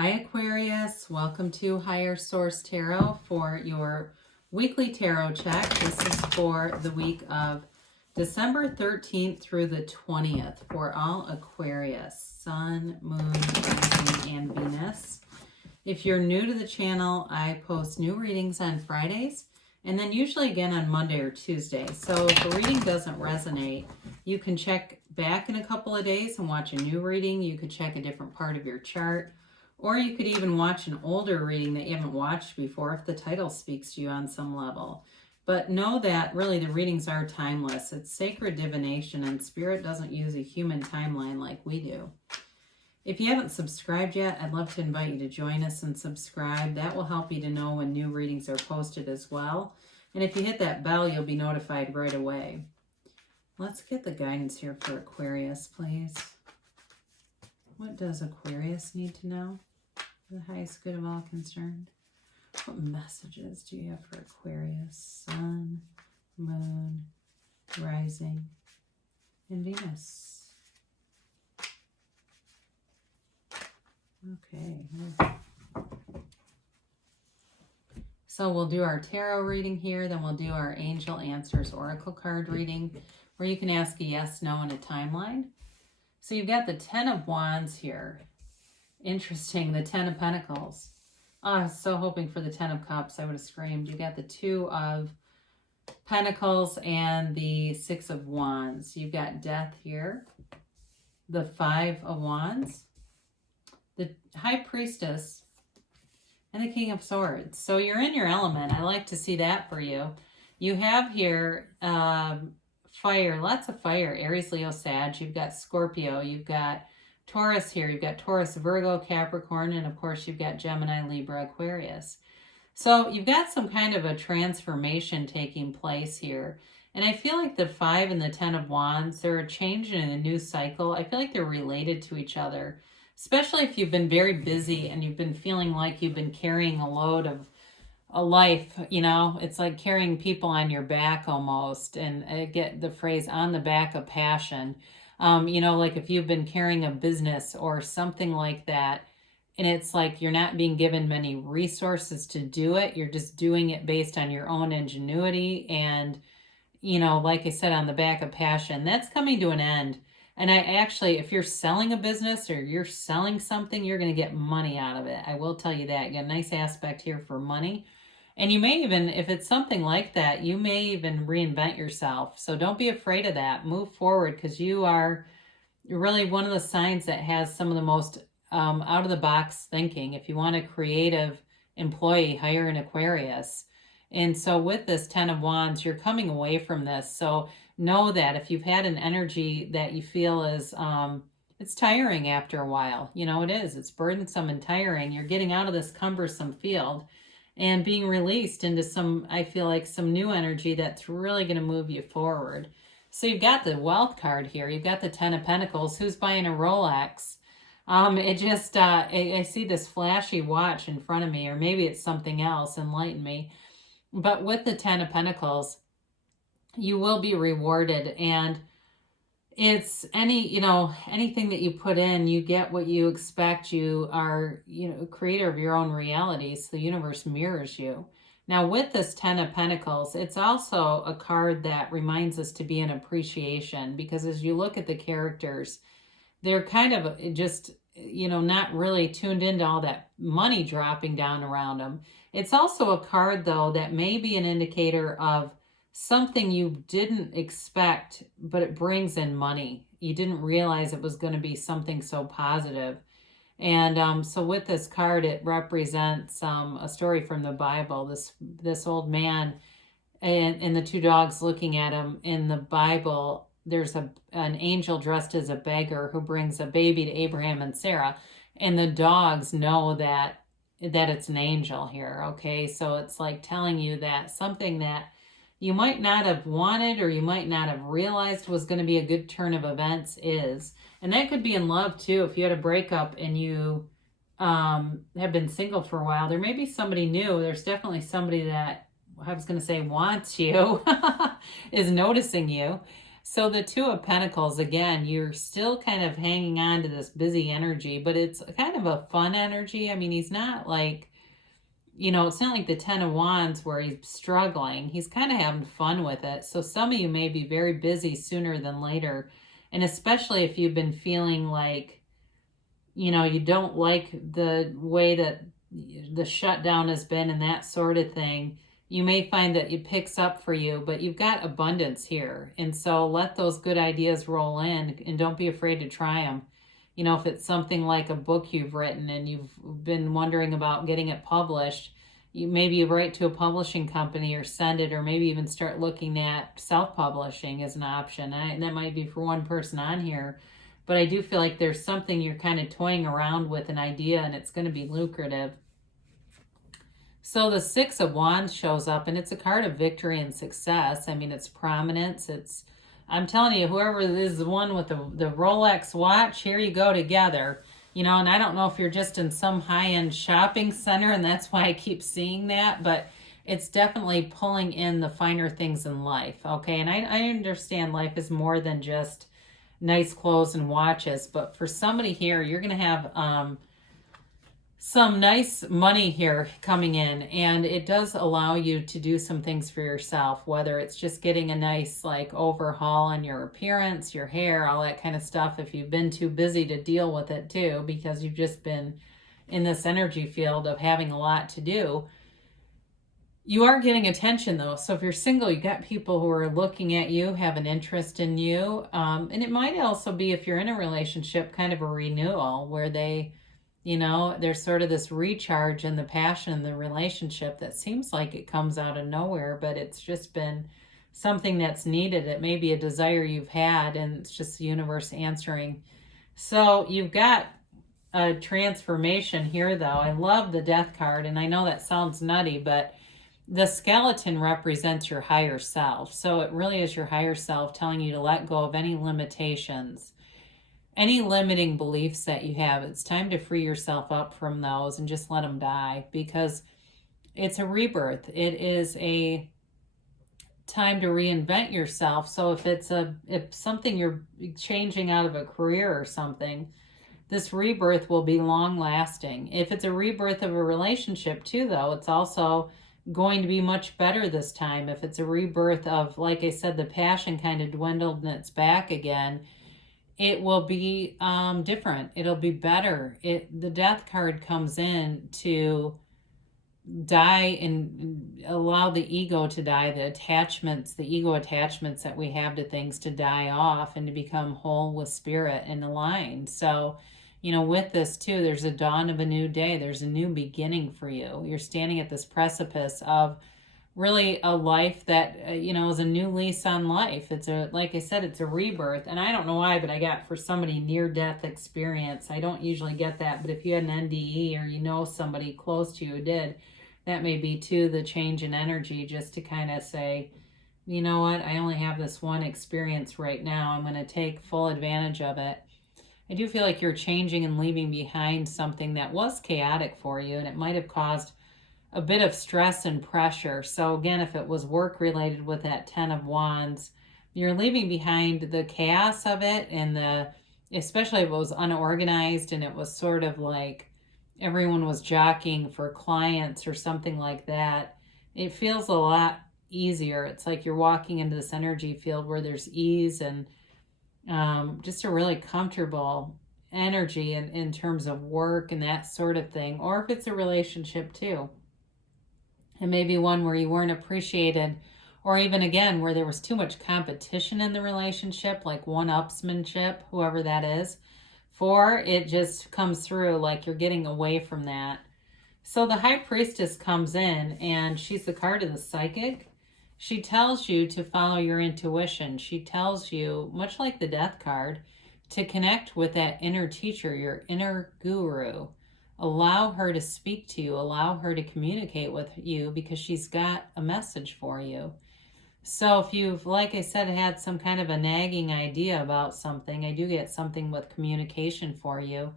Hi Aquarius, welcome to Higher Source Tarot for your weekly tarot check. This is for the week of December 13th through the 20th for all Aquarius, Sun, Moon, Rising, and Venus. If you're new to the channel, I post new readings on Fridays and then usually again on Monday or Tuesday. So if a reading doesn't resonate, you can check back in a couple of days and watch a new reading. You could check a different part of your chart. Or you could even watch an older reading that you haven't watched before if the title speaks to you on some level. But know that really the readings are timeless. It's sacred divination and Spirit doesn't use a human timeline like we do. If you haven't subscribed yet, I'd love to invite you to join us and subscribe. That will help you to know when new readings are posted as well. And if you hit that bell, you'll be notified right away. Let's get the guidance here for Aquarius, please. What does Aquarius need to know? The highest good of all concerned. What messages do you have for Aquarius, Sun, Moon, Rising, and Venus? Okay. So we'll do our tarot reading here, then we'll do our Angel Answers Oracle card reading, where you can ask a yes, no, and a timeline. So you've got the Ten of Wands here. Interesting, the Ten of Pentacles. Oh, I was so hoping for the Ten of Cups. I would have screamed. You got the Two of Pentacles and the Six of Wands. You've got Death here. The Five of Wands. The High Priestess. And the King of Swords. So you're in your element. I like to see that for you. You have here fire, lots of fire. Aries, Leo, Sag. You've got Scorpio. You've got Taurus here. You've got Taurus, Virgo, Capricorn, and of course you've got Gemini, Libra, Aquarius. So you've got some kind of a transformation taking place here. And I feel like the 5 and the 10 of Wands, they're a change in a new cycle. I feel like they're related to each other, especially if you've been very busy and you've been feeling like you've been carrying a load of a life, you know, it's like carrying people on your back almost. And I get the phrase on the back of passion. You know, like if you've been carrying a business or something like that, and it's like you're not being given many resources to do it. You're just doing it based on your own ingenuity. And, you know, like I said, on the back of passion, that's coming to an end. And I actually, if you're selling a business or you're selling something, you're going to get money out of it. I will tell you that. You got a nice aspect here for money. And you may even, if it's something like that, you may even reinvent yourself. So don't be afraid of that. Move forward, because you're really one of the signs that has some of the most out-of-the-box thinking. If you want a creative employee, hire an Aquarius. And so with this 10 of Wands, you're coming away from this. So know that if you've had an energy that you feel is, it's tiring after a while. You know, it is. It's burdensome and tiring. You're getting out of this cumbersome field and being released into some, I feel like, some new energy that's really going to move you forward. So you've got the Wealth card here. You've got the 10 of Pentacles. Who's buying a Rolex? I see this flashy watch in front of me, or maybe it's something else. Enlighten me. But with the 10 of Pentacles, you will be rewarded. And it's anything that you put in, you get what you expect. You are, creator of your own reality. So the universe mirrors you. Now with this 10 of Pentacles, it's also a card that reminds us to be in appreciation, because as you look at the characters, they're kind of just, not really tuned into all that money dropping down around them. It's also a card though that may be an indicator of something you didn't expect, but it brings in money. You didn't realize it was going to be something so positive. And so with this card, it represents a story from the Bible. This old man and the two dogs looking at him. In the Bible, there's an angel dressed as a beggar who brings a baby to Abraham and Sarah. And the dogs know that it's an angel here, okay? So it's like telling you that something that you might not have wanted or you might not have realized was going to be a good turn of events is. And that could be in love too. If you had a breakup and you have been single for a while, there may be somebody new. There's definitely somebody that, I was going to say wants you, is noticing you. So the Two of Pentacles, again, you're still kind of hanging on to this busy energy, but it's kind of a fun energy. I mean, he's not like, you know, it's not like the Ten of Wands where he's struggling. He's kind of having fun with it. So some of you may be very busy sooner than later. And especially if you've been feeling like, you know, you don't like the way that the shutdown has been and that sort of thing, you may find that it picks up for you, but you've got abundance here. And so let those good ideas roll in and don't be afraid to try them. You know, if it's something like a book you've written and you've been wondering about getting it published, maybe you write to a publishing company or send it, or maybe even start looking at self-publishing as an option. And that might be for one person on here. But I do feel like there's something you're kind of toying around with, an idea, and it's going to be lucrative. So the Six of Wands shows up, and it's a card of victory and success. I mean, it's prominence. I'm telling you, whoever is the one with the Rolex watch, here you go together. You know, and I don't know if you're just in some high-end shopping center, and that's why I keep seeing that, but it's definitely pulling in the finer things in life, okay? And I understand life is more than just nice clothes and watches, but for somebody here, you're going to have some nice money here coming in, and it does allow you to do some things for yourself, whether it's just getting a nice like overhaul on your appearance, your hair, all that kind of stuff, if you've been too busy to deal with it too, because you've just been in this energy field of having a lot to do. You are getting attention though. So if you're single, you got people who are looking at you, have an interest in you. And it might also be, if you're in a relationship, kind of a renewal where they, you know, there's sort of this recharge in the passion in the relationship that seems like it comes out of nowhere, but it's just been something that's needed. It may be a desire you've had, and it's just the universe answering. So you've got a transformation here though. I love the Death card, and I know that sounds nutty, but the skeleton represents your higher self. So it really is your higher self telling you to let go of any limitations, any limiting beliefs that you have. It's time to free yourself up from those and just let them die, because it's a rebirth. It is a time to reinvent yourself. So if something you're changing out of a career or something, this rebirth will be long lasting. If it's a rebirth of a relationship too, though, it's also going to be much better this time. If it's a rebirth of, like I said, the passion kind of dwindled and it's back again, it will be different. It'll be better. The Death card comes in to die and allow the ego to die, the ego attachments that we have to things to die off and to become whole with spirit and aligned. So, you know, with this too, there's a dawn of a new day. There's a new beginning for you. You're standing at this precipice of really a life that, you know, is a new lease on life. Like I said, it's a rebirth. And I don't know why, but I got for somebody near-death experience. I don't usually get that, but if you had an NDE or you know somebody close to you who did, that may be too the change in energy, just to kind of say, you know what, I only have this one experience right now. I'm going to take full advantage of it. I do feel like you're changing and leaving behind something that was chaotic for you, and it might have caused a bit of stress and pressure. So again, if it was work related with that Ten of Wands, you're leaving behind the chaos of it, and especially if it was unorganized and it was sort of like everyone was jockeying for clients or something like that. It feels a lot easier. It's like you're walking into this energy field where there's ease and just a really comfortable energy in terms of work and that sort of thing. Or if it's a relationship too, and maybe one where you weren't appreciated, or even again where there was too much competition in the relationship, like one-upsmanship, whoever that is, for it just comes through like you're getting away from that. So the High Priestess comes in, and she's the card of the psychic. She tells you to follow your intuition. She tells you, much like the Death card, to connect with that inner teacher, your inner guru. Allow her to speak to you. Allow her to communicate with you, because she's got a message for you. So if you've, like I said, had some kind of a nagging idea about something, I do get something with communication for you.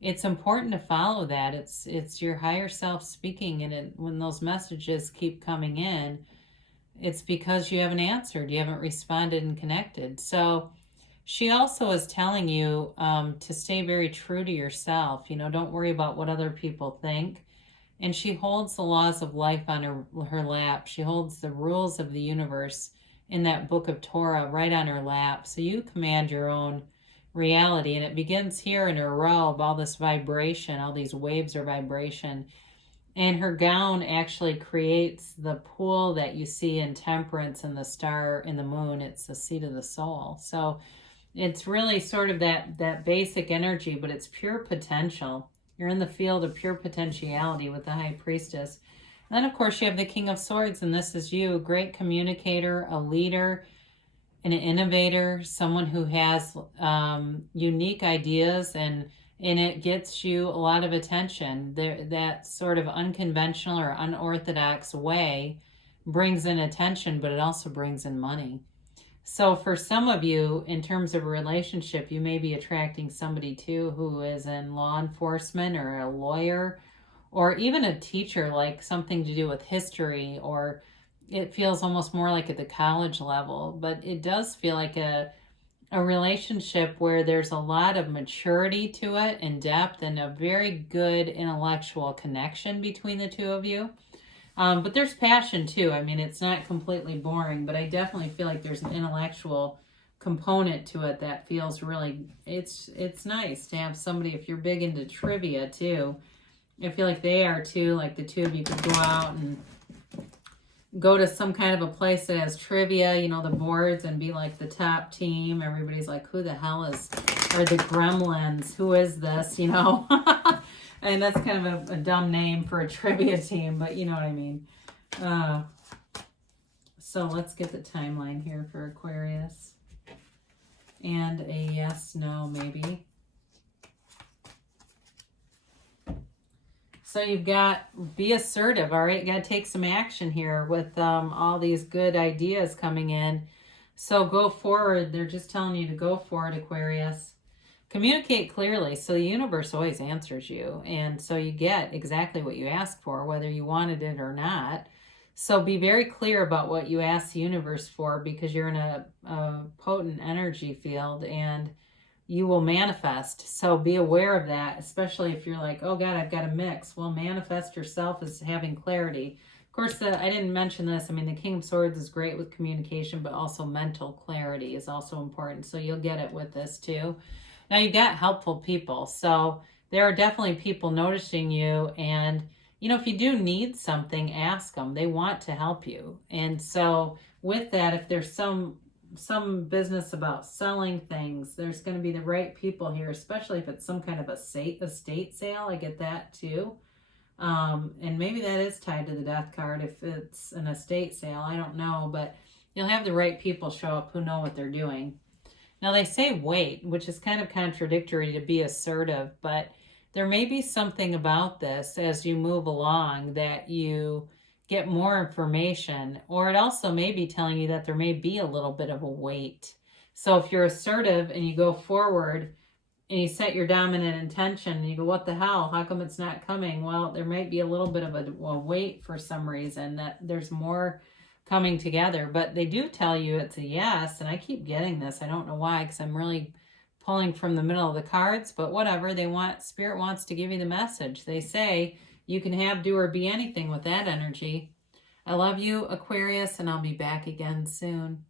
It's important to follow that. It's your higher self speaking, and when those messages keep coming in, it's because you haven't answered, you haven't responded and connected. So she also is telling you to stay very true to yourself. You know, don't worry about what other people think. And she holds the laws of life on her lap. She holds the rules of the universe in that book of Torah right on her lap. So you command your own reality. And it begins here in her robe, all this vibration, all these waves are vibration. And her gown actually creates the pool that you see in Temperance and the star in the moon. It's the seat of the soul. So it's really sort of that basic energy, but it's pure potential. You're in the field of pure potentiality with the High Priestess. And then, of course, you have the King of Swords, and this is you, a great communicator, a leader, an innovator, someone who has unique ideas, and it gets you a lot of attention. That sort of unconventional or unorthodox way brings in attention, but it also brings in money. So for some of you, in terms of a relationship, you may be attracting somebody too who is in law enforcement or a lawyer or even a teacher, like something to do with history, or it feels almost more like at the college level, but it does feel like a relationship where there's a lot of maturity to it and depth and a very good intellectual connection between the two of you. But there's passion too. I mean, it's not completely boring, but I definitely feel like there's an intellectual component to it that feels really, it's nice to have somebody, if you're big into trivia too, I feel like they are too, like the two of you could go out and go to some kind of a place that has trivia, you know, the boards, and be like the top team. Everybody's like, who the hell is, or the Gremlins, who is this, you know? And that's kind of a dumb name for a trivia team, but you know what I mean. So let's get the timeline here for Aquarius. And a yes, no, maybe. So you've got, be assertive, all right? You got to take some action here with all these good ideas coming in. So go forward. They're just telling you to go forward, Aquarius. Communicate clearly. So the universe always answers you. And so you get exactly what you ask for, whether you wanted it or not. So be very clear about what you ask the universe for, because you're in a potent energy field and you will manifest. So be aware of that, especially if you're like, oh God, I've got a mix. Well, manifest yourself as having clarity. Of course, I didn't mention this. I mean, the King of Swords is great with communication, but also mental clarity is also important. So you'll get it with this too. Now you've got helpful people. So there are definitely people noticing you. And, you know, if you do need something, ask them. They want to help you. And so with that, if there's some business about selling things, there's going to be the right people here, especially if it's some kind of estate sale. I get that too. And maybe that is tied to the death card if it's an estate sale. I don't know, but you'll have the right people show up who know what they're doing. Now they say wait, which is kind of contradictory to be assertive, but there may be something about this as you move along that you get more information, or it also may be telling you that there may be a little bit of a wait. So if you're assertive and you go forward and you set your dominant intention and you go, what the hell? How come it's not coming? Well, there might be a little bit of a wait for some reason, that there's more coming together, but they do tell you it's a yes. And I keep getting this. I don't know why, because I'm really pulling from the middle of the cards, but whatever. Spirit wants to give you the message. They say you can have, do, or be anything with that energy. I love you, Aquarius, and I'll be back again soon.